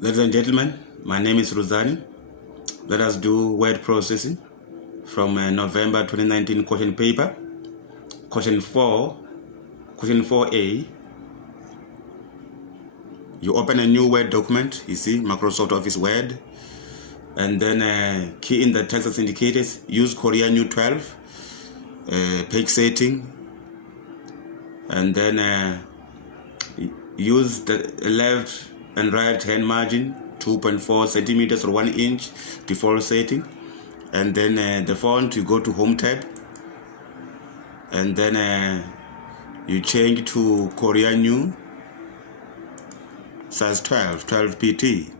Ladies and gentlemen, my name is Ruzani. Let us do word processing from November 2019 question paper. Question 4A. You open a new Word document, you see, Microsoft Office Word, and then key in the text as indicated, use Korea New 12, page setting, and then use the left and right hand margin 2.4 centimeters or 1 inch default setting, and then the font, you go to Home tab, and then you change to Korea New size 12 pt,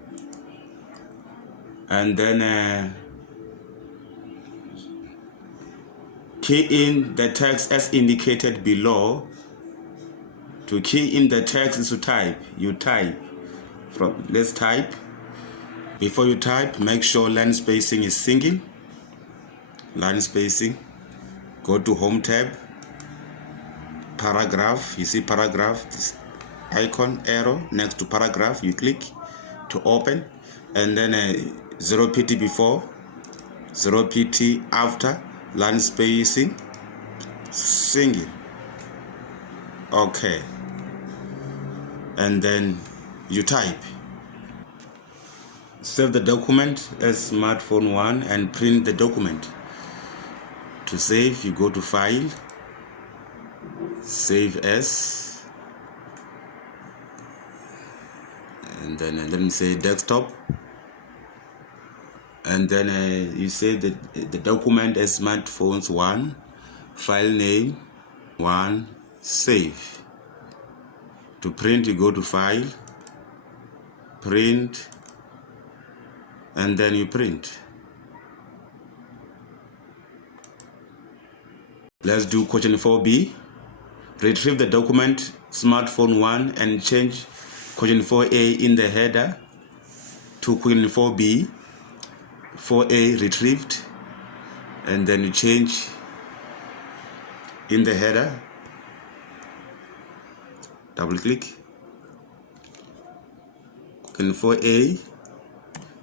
and then key in the text as indicated below. To key in the text is to type. You type from, let's type. Before you type, make sure line spacing is single. Line spacing. Go to Home tab. Paragraph. You see paragraph. This icon arrow next to paragraph. You click to open, and then 0 pt before, 0 pt after. Line spacing single. Okay. And then you type. Save the document as smartphone 1 and print the document. To save, you go to File, Save As, and then let me say Desktop, and then you say the document as smartphones 1, file name 1, save. To print, you go to File, Print, and then you print. Let's do question 4B. Retrieve the document smartphone 1 and change question 4A in the header to question 4B. 4A retrieved, and then you change in the header. Double click. Question 4A,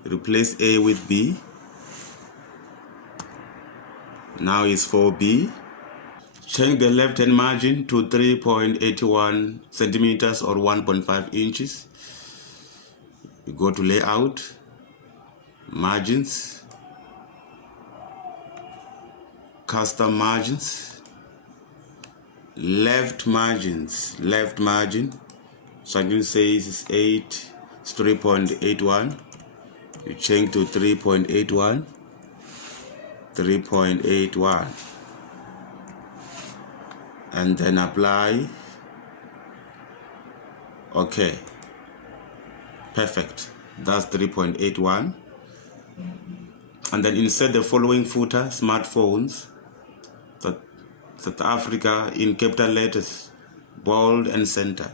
replace A with B. Now is 4B. Change the left hand margin to 3.81 centimeters or 1.5 inches. You go to Layout, Margins, Custom Margins, left margin, something says 3.81, you change to 3.81, and then apply. Okay, perfect, that's 3.81. And then insert the following footer: smartphones, South Africa in capital letters, bold and center.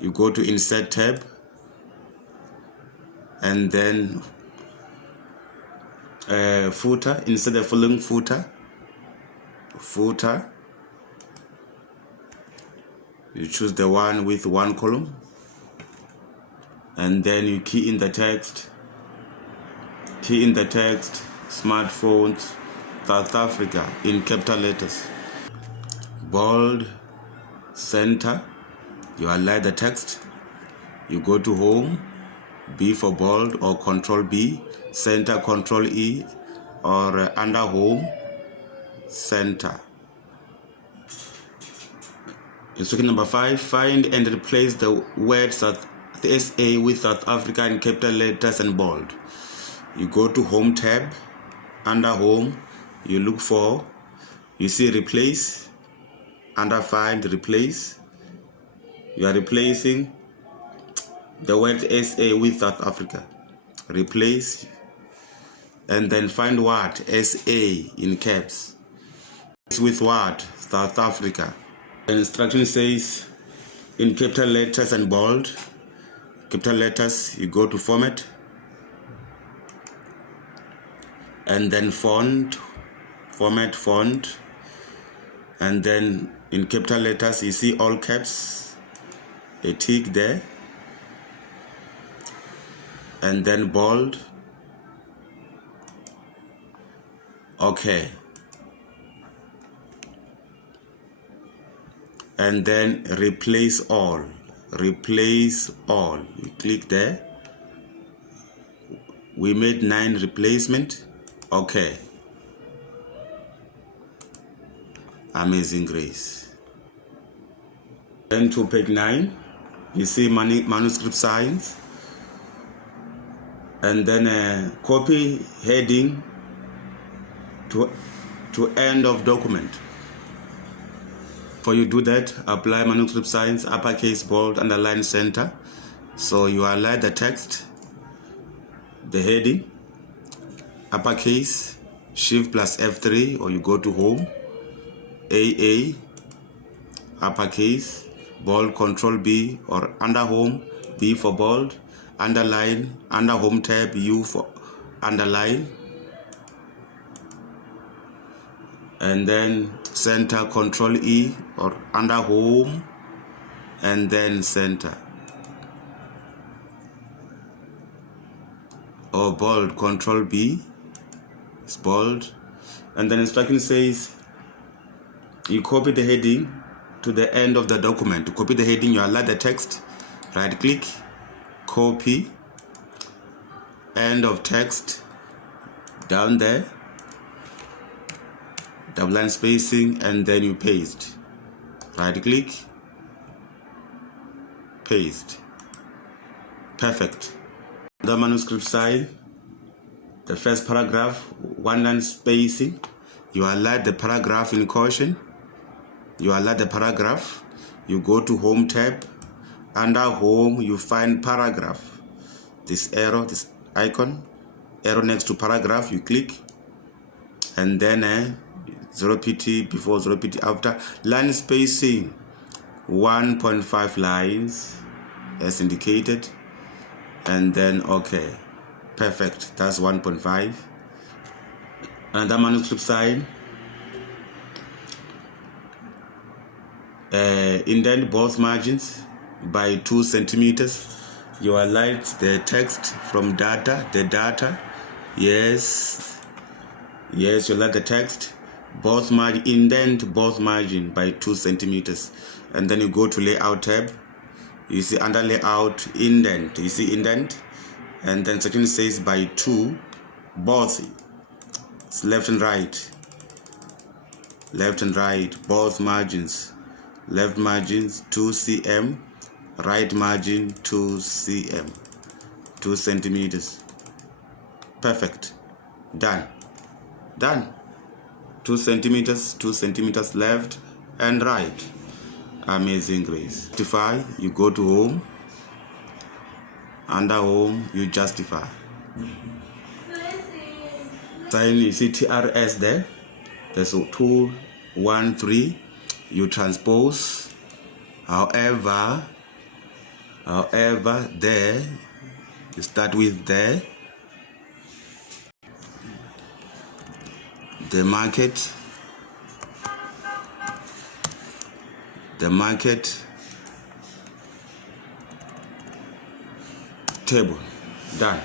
You go to Insert tab, and then footer, insert the following footer, you choose the one with 1 column, and then you key in the text, smartphones, South Africa in capital letters, bold, center. You align the text. You go to Home, B for bold, or Control B, center, Control E, or under Home, center. Instruction number 5, find and replace the word SA with South Africa in capital letters and bold. You go to Home tab, under Home, you look for, you see replace, under find replace. You are replacing the word SA with South Africa. Replace, and then find what? SA in caps. With what? South Africa. The instruction says in capital letters and bold. Capital letters, you go to Format, and then Font, Format, Font, and then in capital letters you see all caps, a tick there, and then bold. Okay. And then replace all. Replace all. You click there. We made 9 replacement. Okay. Amazing grace. Then to page 9, you see manuscript signs, and then copy heading to end of document. For you do that, apply manuscript signs, uppercase, bold, underline, center. So you align the text, the heading, uppercase, shift plus F3, or you go to home, AA, uppercase, bold, control B, or under home, B for bold, underline, under home tab, U for underline, and then center, control E, or under home, and then center, or bold, control B, it's bold, and then instruction says you copy the heading to the end of the document. To copy the heading, you align the text, right click, copy, end of text, down there, double line spacing, and then you paste. Right click, paste. Perfect. The manuscript side, the first paragraph, 1 line spacing, you align the paragraph in caution. You align the paragraph, you go to home tab, under home you find paragraph, this arrow, this icon, arrow next to paragraph, you click, and then 0 pt before, 0 pt after, line spacing 1.5 lines as indicated, and then okay, perfect, that's 1.5. Another manuscript side, indent both margins by 2 centimeters. You align the text from data, yes, you align the text, both margin, indent both margin by 2 centimeters, and then you go to layout tab, you see under layout, indent, you see indent, and then section says by 2, both, it's left and right, both margins, left margins 2 cm, right margin 2 cm, 2 centimeters. Perfect. Done. 2 centimeters left and right. Amazing grace. Justify, you go to home, under home you justify. Sign, you see TRS there, there's 2, 1, 3, you transpose, however there, you start with there, the market table, done.